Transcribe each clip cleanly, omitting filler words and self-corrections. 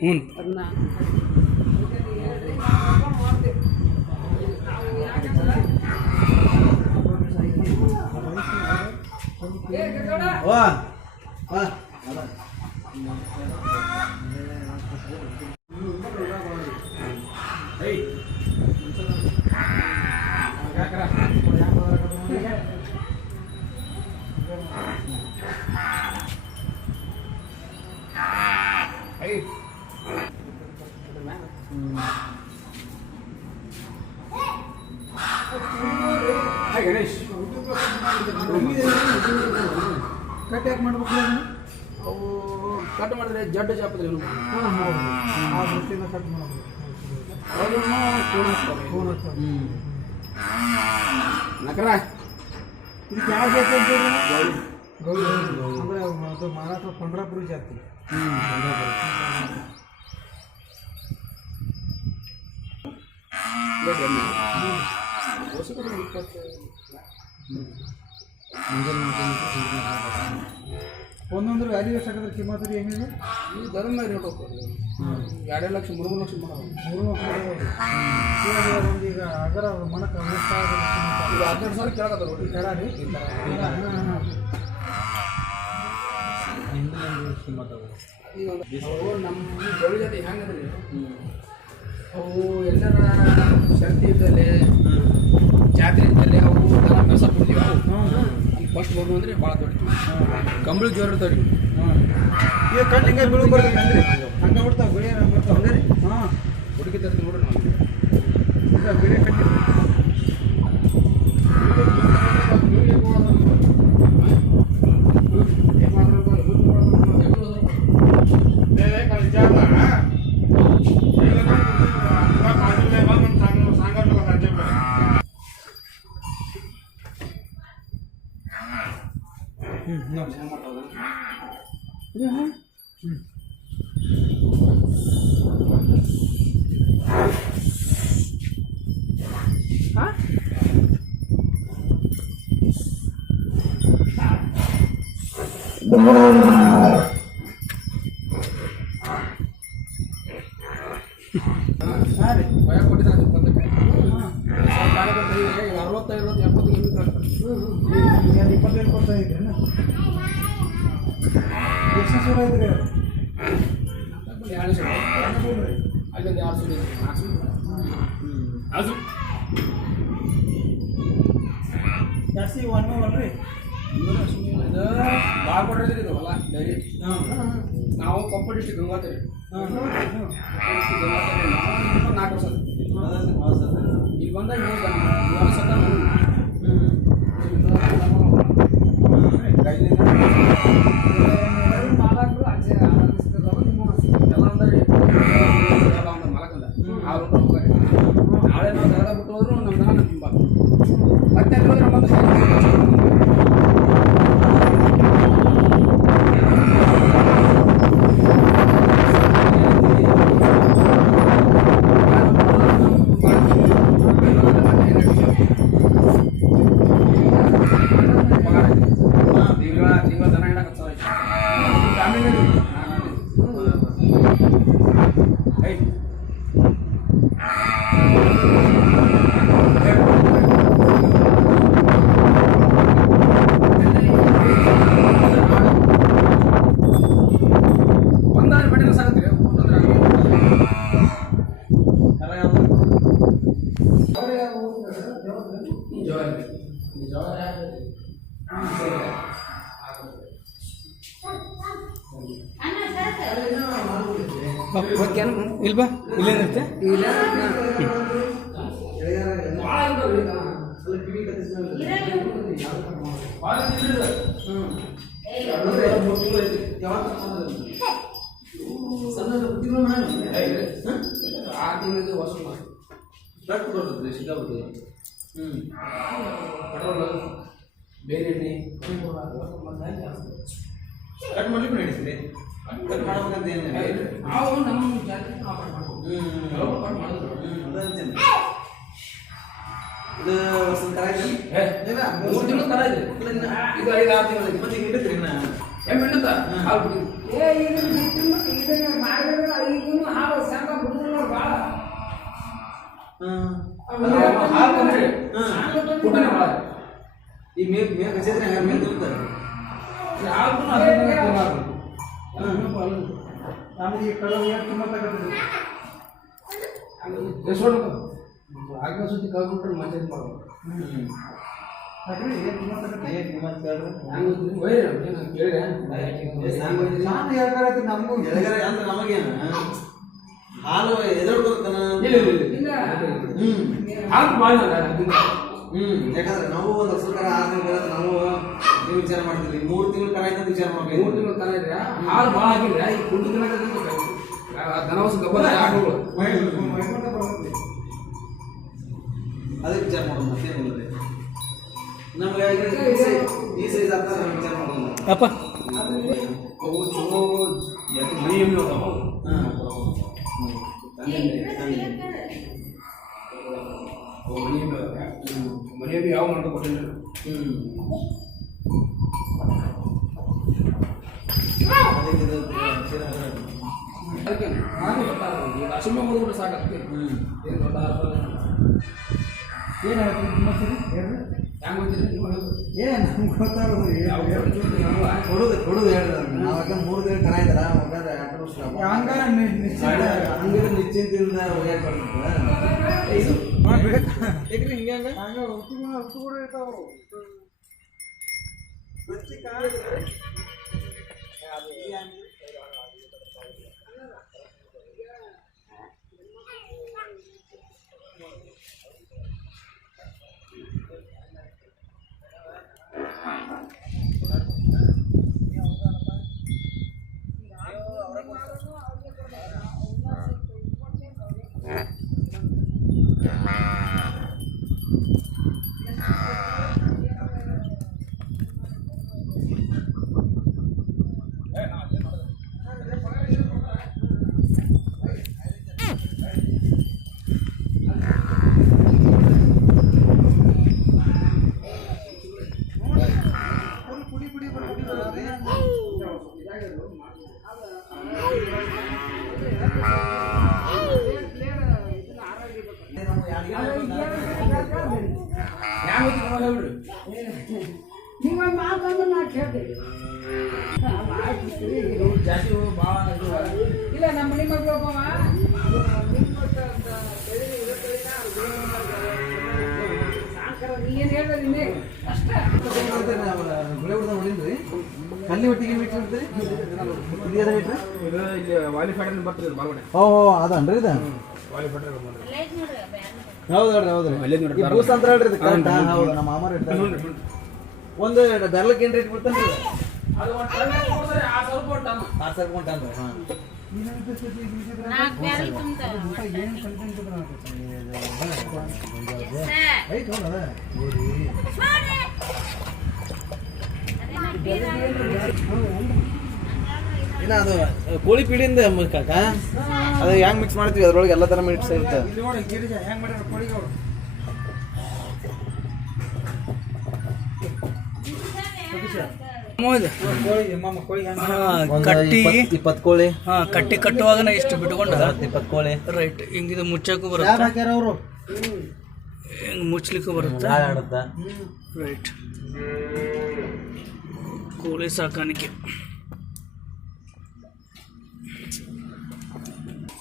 ಹ್ಞೂ ಅದನ್ನ ಗಣೇಶ್ ಕಟ್ ಯಾಕೆ ಮಾಡ್ಬೇಕು ಅವು ಕಟ್ ಮಾಡಿದ್ರೆ ಜಡ್ಡು ಚಾಪದ್ರಿ ಆ ದೃಷ್ಟಿಯಿಂದ ಕಟ್ ಮಾಡಬೇಕು ಫೋನ್ ಹಚ್ತಾರೆ ನಕರ ಇದಕ್ಕೆ ಯಾವ ಜಾತಿ ಅಂತೇಳಿ ಗೌರಿ ಅಂದರೆ ಅದು ಮಹಾರಾಷ್ಟ್ರ ಪಂಡರಾಪುರ ಜಾತಿ ಒಂದೊಂದ್ರ ವ್ಯಾಲ್ಯೂ ಎಷ್ಟು ಹಾಕಿದ್ರೆ ಕಿಮ್ಮತ್ ರೀ ಹೆಂಗೆ ಈ ಧರ್ಮ ರೇಟ್ ಹೋಗ್ತದೆ 2 ಲಕ್ಷ 3 ಲಕ್ಷ ಮಾಡೋದು 3 ಲಕ್ಷ ಒಂದು ಈಗ ಅದರ ಮನಕ್ಕೆ 12,000 ಕೇಳಕತ್ತಾರ ನೋಡಿ ಕೆಳ ರೀ ಅವು ನಮ್ಮ ಗೌಳಿ ಜಾತಿ ಹೆಂಗದ್ರಿ ಅವು ಎಲ್ಲರ ಶಕ್ತಿ ಇದ್ದಲ್ಲಿ ಜಾತ್ರೆ ಇದ್ದಲ್ಲಿ ಅವು ದನ ಮೆಸ ಕೊಡ್ತೀವಿ ಅವು ಈಗ ಫಸ್ಟ್ ಬಂದು ಅಂದರೆ ಭಾಳ ದೊಡ್ಡ ಕಂಬಳಿ ಜೋರು ಇರ್ತಾವೆ ಈಗ ಕಣ್ಣು ಹಿಂಗೆ ಬೀಳು ಬರ್ತದೆ ಅಂದ್ರೆ ಹಂಗೆ ಬಿಡ್ತಾವೆ ಬಿಳಿ ಬರ್ತಾವೆ ಹಂಗೆ ರೀ ಹಾಂ ಹುಡುಗಿ ತರ್ತೀವಿ ನೋಡ್ರಿ ನಾವು ಈಗ ಬಿಳಿ ಕಣ್ಣು ಹಾಂ ರೀ ಭಯ ಕೊಟ್ಟಿದ್ದಾರೆ 65 70 ಎಮ್ಮೆ ಈಗ 25 ಕೊಡ್ತಾ ಇದ್ರೇನ ಎಷ್ಟು ಸೂರ ಇದ್ರಿ ಅಲ್ಲೊಂದು 2 ಸೂರು ಇದೆ 4 ಸೂರು ಜಾಸ್ತಿ ಒಣವಲ್ರಿ ಇದು ಭಾಳ ಕೊಟ್ಟಿದ್ರಿ ಇದು ಹೊಲ ಡೈರಿ ನಾವು ಕೊಪ್ಪ ಡಿಸ್ಟ್ರಿಕ್ಟ್ ಗಂಗಾವತಿ ನಾವು 4 ವರ್ಷ ಈಗ ಬಂದಾಗ ವರ್ಷ ಮಾಲಕರು ಅಜ್ಜೆ ಎಲ್ಲ ಅಂದ್ರೆ ಒಂದು ಮಾಲಕಂದ ಅವ್ರು ಹೋಗ್ತಾರೆ ನಾಳೆ ನಾವು ದರದ ಬಿಟ್ಟು ಹೋದ್ರು ನಮ್ಮ ದನ ನಮ್ಮ ತುಂಬ ಮತ್ತೆ ಹೋದ್ರೆ ಮತ್ತೆ ಇಲ್ವಾ ಇಲ್ಲೇನಿರುತ್ತೆ ಬೇರೆ ಎಣ್ಣೆ ಕಟ್ ಮಾಡ್ಲಿಕ್ಕೆ ನಡೆಸಿದೆ ಕಟ್ ಮಾಡ್ಬೇಕಂತ ಏನು ನಾವು ನಮ್ಮ ಜಾತಿ ಕಟ್ ಮಾಡಿದ್ರು ಇದು ಒಂದು ತರ ಇದೆ 3 ತಿಂಗಳು ತರ ಇದೆ ಇದು 5-6 ತಿಂಗಳು ಮತ್ತೆ ಇಟ್ಟಿದ್ರಿ ಎಮ್ಮೆಣ್ಣದ ಹಾಲು ಕುಡಿ ಇದನ್ನ ಮಾಡಿದ್ರೆ ಈಗಿನ ಹಾಲು ಸಂಘ ಬಿಡುದಿಲ್ಲ ಭಾಳ ಹಾಲು ತಂದ್ರೆ ಊಟನೇ ಭಾಳ ಈ ಮೇಲ್ ಕಸಿದ್ರೆ ಮೇಲ್ ತಿಂತಾರೆ ಹಾಲು ನಮಗೆ ಈ ಕಡೆ ತುಂಬ ತಗೋತಿದ್ರು ಎಷ್ಟೊಂದು ಆಗ ಸುದ್ದಿ ಕಳ್ಬಿಟ್ರೆ ಮಜಾ ಮಾಡ್ಬೋದು ಯಾಕ್ರಿ ಏನು ತುಂಬ ತಗೋತೀವಿ ನಾನು ಹೇಳ್ತಾರೆ ನಮಗೂ ಎಳಗರೆ ಅಂದ್ರೆ ನಮಗೇನು ಹಾಲು ಎದುರ್ಕೊತಾನ ಹಾಲು ಭಾಳ ಯಾಕಂದ್ರೆ ನಾವು ಒಂದು ವರ್ಷಕಾರ 6 ತಿಂಗಳು ನಾವು ನೀವು ವಿಚಾರ ಮಾಡ್ತೀವಿ 3 ತಿಂಗಳ ಕರ ಆಯ್ತು ವಿಚಾರ ಮಾಡ್ಬೇಕು 3 ತಿಂಗಳ ಕರ ಇದ್ರೆ ಹಾಲು ಭಾಳ ಹಾಕಿದ್ರೆ ಈ ಕುಂಡಿ ತಿನ್ನಕ ದನವಸ ಗಬ್ಬರ ಆಡುಗಳು ಅದಕ್ಕೆ ವಿಚಾರ ಮಾಡೋದು ಮತ್ತೇನಿಲ್ಲ ನಮ್ಗೆ ಈ ಸೈಜ್ ಆಗ್ತಾ ನಾವು ವಿಚಾರ ಮಾಡೋದು ಅಪ್ಪ ಅವು ಚಲೋ ಮನಿ ಎಮ್ಮೆ ಅದಾವ ಮನೆಯಲ್ಲಿ ಯಾವ ಮಾಡ್ಕೊ ಕೊಟ್ಟಿಲ್ಲ ಅದಕ್ಕೆ ನಾನು ಈಗ ಅಶುಭ ಹೋದ್ರೆ ಸಾಕಾಗ್ತದೆ ಏನು ದೊಡ್ಡ ಏನು ಹೇಳ್ತೀವಿ ತುಂಬ ಸರಿ ಹೇಳ್ರಿ ಹ್ಯಾಂಗ ಹೋಗ್ತೀರಿ ನೀವು ಏನು ನಮ್ಗೆ ಗೊತ್ತಾಗೋದು ಯಾವ ಕೊಡುದು ಹೇಳಿದ್ರೆ ನಾವಾಗ 3 ದಿನ ಕರ ಇದ್ದಾರ ಹೋಗಾದ್ರೆ 2 ವರ್ಷ ಹಂಗಾರ ಹಂಗಿದ್ರೆ ನಿಶ್ಚಿಂತೆಯಿಂದ ಹೋಗ್ಯಾಕ ಬರ್ತದೆ ಏಕ್ರಿ ಹಿಂಗೆ ಹಂಗೆ ಋತು ಕೂಡ ಇರ್ತಾವ ನೀವೊಂದು ಮಾತಂದ್ರೆ ನಾ ಕೇಳ್ತೀವಿ ಜಾಸ್ತಿ ಭಾಳ ಇಲ್ಲ ನಮ್ಮ ಮನೆ ಮಗಳು ಒಬ್ಬವ ನೀನು ಹೇಳಿದ್ರೆ ನಿನ್ನೆ ಅಷ್ಟೇ ಕಲ್ಲಿ ಒಟ್ಟಿಗೆ ಮೀಟ್ರ್ ಇಡ್ತೀರಿ ಇಲ್ಲಿ ವಾಲಿಫೈಡ್ ಬರ್ತದೆ ಬಾಲ್ಗಡೆ ಓ ಅದನ್ರಿ ಇದು ವಾಲಿಫೈಡ್ ಹೌದ್ರಿ ಹೌದ್ರಿ ಅಲ್ಲೇ ನೋಡಿ ಬೂಸ್ ಅಂತ ಹೇಳ್ರಿ ಇದು ಕರೆಕ್ಟ್ ಹೌದು ನಮ್ಮ ಮಾಮರ ಇರ್ತಾರೆ ಒಂದು ಬೆರ್ಲಕ್ಕೆ ಏನು ರೇಟ್ ಬಿಡ್ತಾನೆ ಅದು ಒಂದು ಟನ್ ಕೊಡ್ತಾರೆ 6000 ರೂಪಾಯಿ ಟನ್ 6000 ಕೊಂಟನ್ರಿ ಹಾಂ ಏನು ಐತೆ ಹೋಗದ ಇಲ್ಲ ಅದು ಕೋಳಿ ಪೀಡಿಯಿಂದ ಕಾಕ ಅದು ಹೆಂಗ್ ಮಿಕ್ಸ್ ಮಾಡ್ತೀವಿ ಅದ್ರೊಳಗೆ ಎಲ್ಲ ಥರ ಮಿಕ್ಸ್ ಇರುತ್ತೆ ಇಲ್ಲಿ ನೋಡಿ ಗಿರಿಜ ಹೆಂಗೆ ಮಾಡ್ಯಾರ ಕೋಳಿಗೆ ಅವರು ಕಟ್ಟಿ 20 ಕೋಳಿ ಕಟ್ಟಿ ಕಟ್ಟುವಾಗ ಇಷ್ಟು ಬಿಟ್ಕೊಂಡ 20 ಕೋಳಿ ರೈಟ್ ಹಿಂಗಿದು ಮುಚ್ಚಕ್ಕೂ ಬರುತ್ತೆ ಹಾಕ್ಯಾರ ಅವರು ಹಿಂಗೆ ಮುಚ್ಲಿಕ್ಕೂ ಬರುತ್ತೆ ಆಡುತ್ತಾ ರೈಟ್ ಕೋಳಿ ಸಾಕಾಣಿಕೆ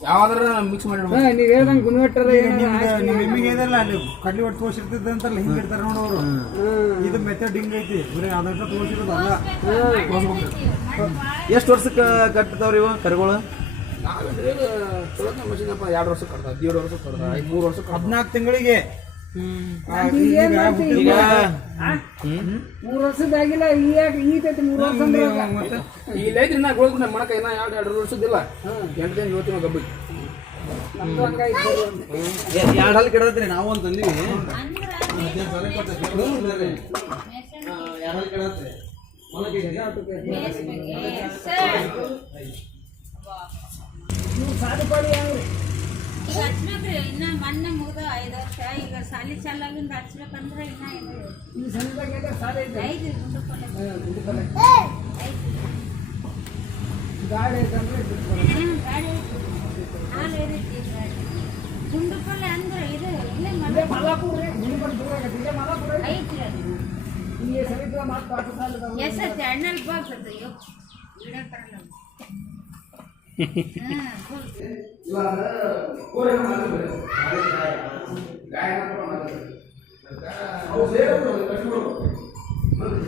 ಯಾವ್ದಾರ ಮಿಕ್ಸ್ ಮಾಡಿ ನೀವು ಹೇಳ್ದಂಗೆ ಗುಣಮಟ್ಟದ ನೀವು ಎಮ್ಮಿಗೆ ಇದಲ್ಲ ಅಲ್ಲಿ ಕಡ್ಲಿ ಒಟ್ಟು ತೋರಿಸಿರ್ತದೆ ಅಂತಲ್ಲ ಹಿಂಗೆ ಇರ್ತಾರೆ ನೋಡೋರು ಇದು ಮೆಥಡ್ ಹಿಂಗೆ ಐತಿ ಬರೀ ಅದಷ್ಟು ತೋರಿಸಿರೋದಲ್ಲ ಎಷ್ಟು ವರ್ಷಕ್ಕೆ ಕಟ್ತಾವ್ರಿ ಇವು ಕರುಗಳು ಮಷಿನ್ 2 ವರ್ಷಕ್ಕೆ ಕಟ್ತಾರೆ 1.5 ವರ್ಷಕ್ಕೆ ಕಟ್ತಾರೆ 3 ವರ್ಷಕ್ಕೆ 14 ತಿಂಗಳಿಗೆ 3 ವರ್ಷದಾಗಿಲ್ಲ ಈತೈತಿ 3 ವರ್ಷ ಇಲ್ಲ ಐತ್ರಿ ನಾ ಗೋಳ್ಕೊಂಡೆ ಮಾಡಕ ಇನ್ನ 2 ವರ್ಷದಿಲ್ಲ 8 ದಿನ 7 ತಿಂಗಳು ಗಬ್ಬಿ ನಮ್ದು ಹಂಗಾಯ್ತು 2 ಹಾಲು ಕೆಡತ್ರಿ ನಾವು ಅಂತ ಅಂದಿವಿ 2 ಹಾಲು ಕೆಡತ್ರಿ ನೀವು ಸಾಧುಪಾಡಿ ಯಾವ್ರಿ ಈಗ ಹಚ್ಬೇಕ್ರಿ ಇನ್ನ ಮೊನ್ನೆ ಮುಗ್ದ 5 ವರ್ಷ ಈಗ ಸಾಲಿ ಚಾಲಾಗಿಂದ ಹಚ್ಬೇಕಂದ್ರೆ ಇನ್ನ ಇದು ಇಲ್ಲಿ ಸಣ್ಣದಾಗಿ ಸಾಲ ಇದೆ ಐತ್ರಿ ಗುಂಡುಪಲ್ಲೆ ಐತ್ರಿ ಗಾಡಿ ಐತಂದ್ರೆ ಗಾಡಿ ಐತಿ ಹಾಲು ಏರಿತಿ ಗಾಡಿ ಗುಂಡುಪಲ್ಲೆ ಅಂದ್ರೆ ಇದು ಇಲ್ಲೇ ಇಲ್ಲೇ ಮಲ್ಲಾಪುರ ರೀ ಗುಂಡುಪುರ ದೂರ ಆಗತ್ತೆ ಇಲ್ಲೇ ಮಲ್ಲಾಪುರ ಐತ್ರಿ ಅದು ಇಲ್ಲಿ ಸರಿದ ಮಾತು ಆಟ ಸಾಲ ಎಷ್ಟೈತಿ ಅಣ್ಣಲ್ಲಿ ಬಾಗ್ತದೆ ಅಯ್ಯೋ ವಿಡಿಯೋ ಬರಲ್ಲ ಫುಲ್ ಇವಾಗ ಕೋರಿನ ಮಾತಾಡ್ತಾರೆ ಗಾಯನ ಕೂಡ ಮಾತಾಡ್ತಾರೆ ಅವು ಸೇರೋದು ಕಸ್ಟಮರ್ ಅದನ್ನ